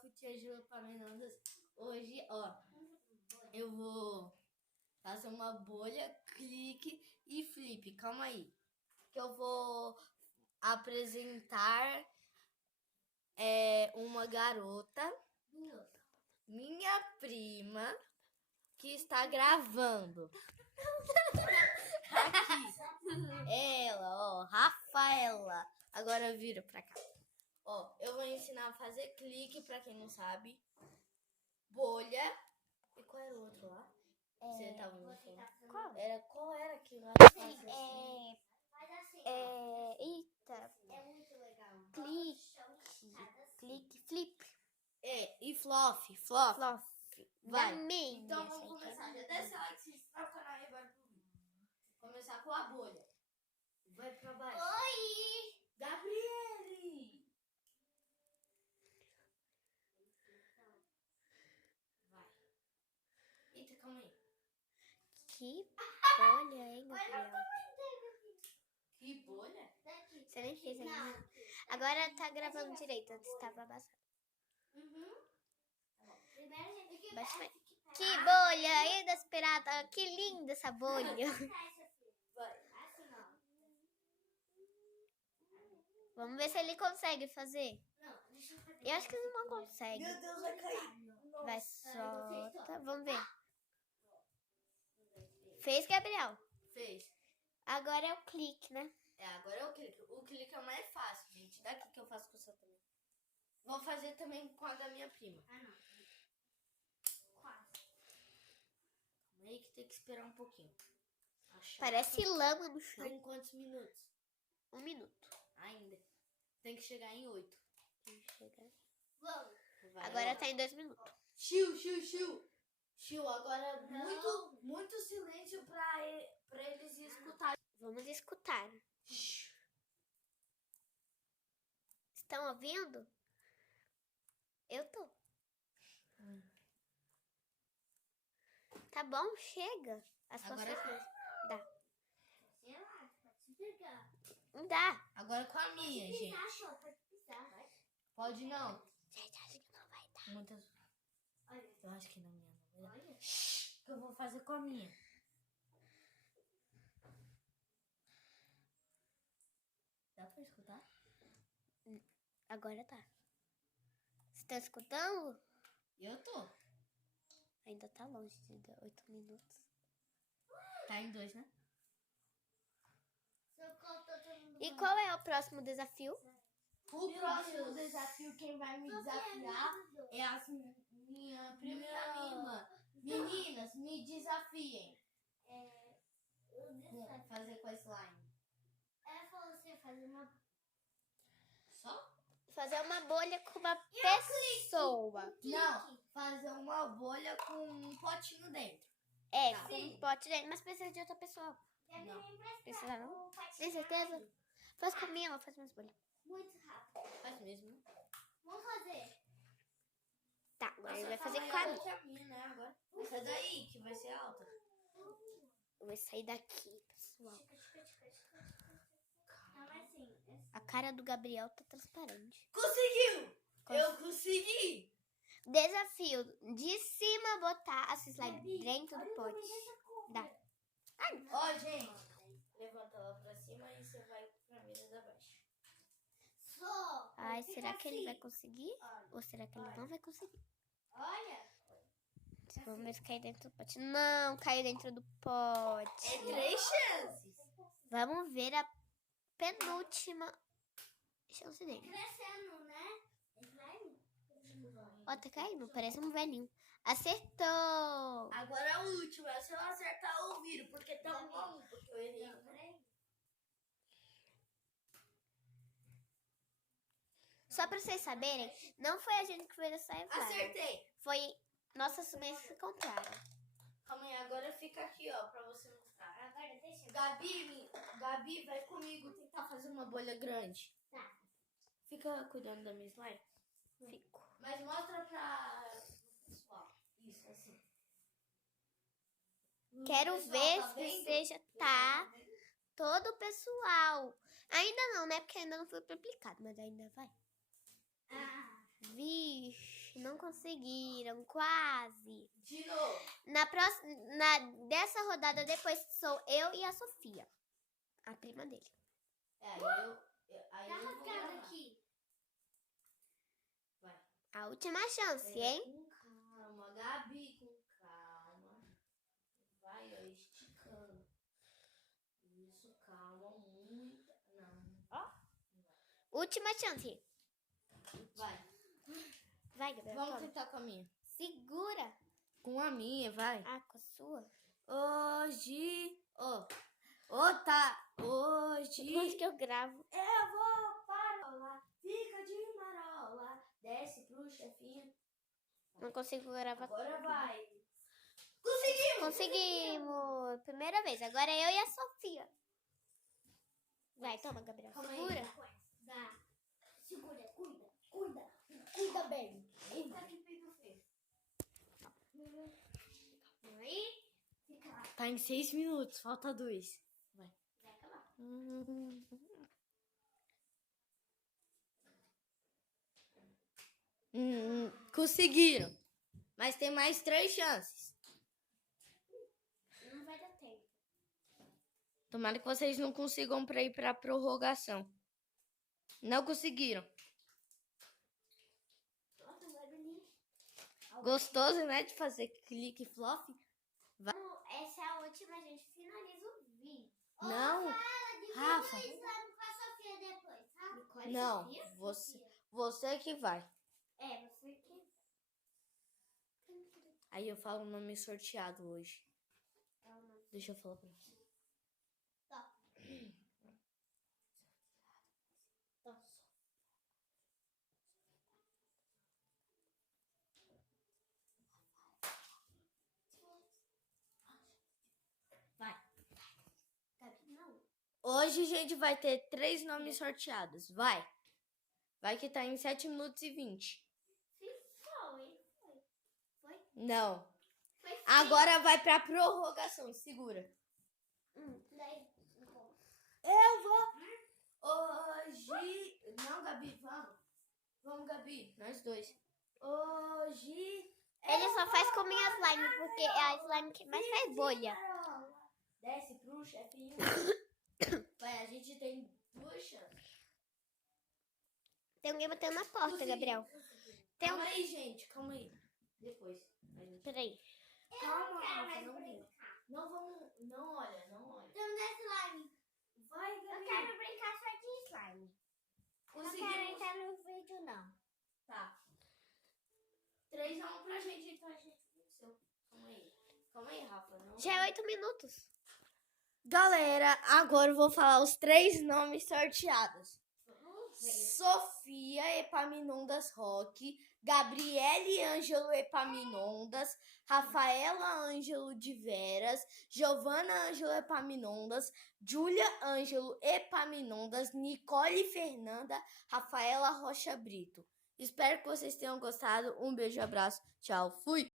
Futias de Epaminondas. Hoje, ó, eu vou fazer uma bolha, clique e flip. Calma aí. Que eu vou apresentar uma garota, minha prima, que está gravando. Aqui. Ela, ó, Rafaela. Agora vira pra cá. Ó, eu vou ensinar a fazer clique, pra quem não sabe. Bolha. E qual era o outro lá? Você tava me falando? Qual era aquilo lá? Eita. É muito legal. Clique, flip. E flop. Vai. Então vamos começar. Já desce lá que se inscreve no canal e vai pro vídeo. Começar com a bolha. Vai pra baixo. Oi! Gabriele! Vai. Eita, calma aí. Que bolha, hein, Gabriel? Que bolha? Você nem fez ainda. Agora tá gravando direito, antes estava abafado. Baixa mais. Que bolha inesperada, que linda essa bolha. Vai. Vamos ver se ele consegue fazer. Eu acho que ele não consegue. Meu Deus, vai cair. Vai, solta. Vamos ver. Fez, Gabriel? Fez. Agora é o clique, né? Agora é o clique. O clique é o mais fácil, gente. Daqui que eu faço com o seu também. Vou fazer também com a da minha prima. Não. Quase. Calma aí que tem que esperar um pouquinho. Parece lama no chão. Tem quantos minutos? 1 minuto. Ainda. Tem que chegar em 8. Vamos. Vai, Agora ó. tá em 2 minutos. Chiu, agora muito silêncio pra eles escutarem. Vamos escutar. Estão ouvindo? Eu tô. Tá bom, chega. As suas Agora coisas. Dá. Sei lá, pode se pegar. Não dá. Agora com a minha, gente. Pode pisar, vai. Pode não. Gente, acho que não vai dar. Muitas. Olha. Eu acho que na minha não vai dar. Olha. Que eu vou fazer com a minha. Dá pra escutar? Agora tá. Você tá escutando? Eu tô. Ainda tá longe de dar 8 minutos. Tá em 2, né? E qual é o próximo desafio? O próximo desafio, quem vai me desafiar é a minha prima e a minha irmã. Meninas, me desafiem. Fazer com a slime. Ela falou assim, fazer uma... Só? Fazer uma bolha com uma pessoa. Não, fazer uma bolha com um potinho dentro. É, com um pote dentro, mas precisa de outra pessoa. Não. Precisa não? Tem certeza? Faz comigo, ela faz mais bolha. Muito rápido. Faz mesmo. Vamos fazer. Tá, agora ele vai Nossa, fazer tá com a maior minha. que a minha, né? Agora. Essa daí que vai ser alta. Eu vou sair daqui, pessoal. Não, mas assim... A cara do Gabriel tá transparente. Conseguiu! Eu consegui! Desafio de cima botar a slime dentro do pote. Dá. Ó, gente. Levanta ela pra cima e você vai pra mesa da baixo. Só. Ai, será que ele vai conseguir? Ou será que ele não vai conseguir? Olha. Vamos ver se cai dentro do pote. Não, caiu dentro do pote. É 3 chances. Vamos ver a penúltima chance dele. Crescendo, né? Slime? Ó, tá caindo, parece um velhinho. Acertou! Agora a última. Se eu acertar, eu viro. Porque tá 1 a 1. Porque eu errei. Só pra vocês saberem, não foi a gente que fez essa slime. Acertei. Foi nossas mães que compraram. Calma aí, agora fica aqui, ó, pra você mostrar. Agora deixa eu... Gabi, vai comigo tentar fazer uma bolha grande. Tá. Fica cuidando da minha slime. Fico. Mas mostra pra pessoal. Isso, assim. Quero Pessoal, ver tá se vendo? seja tá todo o pessoal. Ainda não, né? Porque ainda não foi aplicado, mas ainda vai. Ah. Vixe. Não conseguiram, quase. De novo. Dessa rodada depois sou eu e a Sofia, a prima dele. Aí Tá eu vou rasgado gravar. aqui. Vai. A última chance, hein? Com calma, Gabi, com calma. Vai, ó, esticando. Isso, calma, muito. Não. Ó. Última chance. Vai. Vai, Gabriel. Vamos toma. tentar com a minha. Segura. Com a minha, vai. Ah, com a sua. Hoje. Tá. Depois Hoje. que eu gravo. Eu vou parola. Fica de marola. Desce pro chefinho. Não consigo gravar. Agora vai. Conseguimos. Primeira vez. Agora é eu e a Sofia. Vai, toma, Gabriel. Calma aí. Segura. Dá. Segura, cuida. Cuida bem. Eita, que peito feio. Aí, fica lá. Tá em 6 minutos. Falta 2. Vai. Vai acabar. Conseguiram. Mas tem mais 3 chances. Não vai dar tempo. Tomara que vocês não consigam pra ir pra prorrogação. Não conseguiram. Nossa, vai ali. Gostoso, né? De fazer clique flop. Essa é a última, a gente finaliza o vídeo. Não. Rafa. Slime com a Sofia depois, tá? Não. Você que vai. É, você que... Aí eu falo o nome sorteado hoje. Deixa eu falar pra você. Tá. Vai. Não. Hoje a gente vai ter 3 nomes sorteados. Vai. Vai que tá em 7 minutos e 20. Foi. Não. Foi. Agora vai pra prorrogação. Segura. Daí, Eu vou. Hoje. Não, Gabi, vamos. Vamos, Gabi. Nós dois. Hoje. Ele só faz com minha slime, porque é a slime que mais faz bolha. Desce pro chefinho. Vai, a gente tem 2 chances. Tem alguém batendo na porta, Consegui. Gabriel. Tem Calma um... aí, gente. Calma aí. Depois. A gente... Peraí. Calma, quero Rafa, mais não brincar. vem. Não vamos. Não olha, não olha. Então, dá slime. Vai, Eu Gabi. quero brincar só de slime. Não quero Conseguimos. entrar no vídeo, não. Tá. 3-1 pra gente, então a gente venceu. Calma aí. Calma aí, Rafa. Não... Já é 8 minutos. Galera, agora eu vou falar os 3 nomes sorteados. Vamos ver. Sofia Epaminondas Roque, Gabriele Ângelo Epaminondas, Rafaela Ângelo de Veras, Giovana Ângelo Epaminondas, Júlia Ângelo Epaminondas, Nicole Fernanda, Rafaela Rocha Brito. Espero que vocês tenham gostado. Um beijo, abraço, tchau, fui!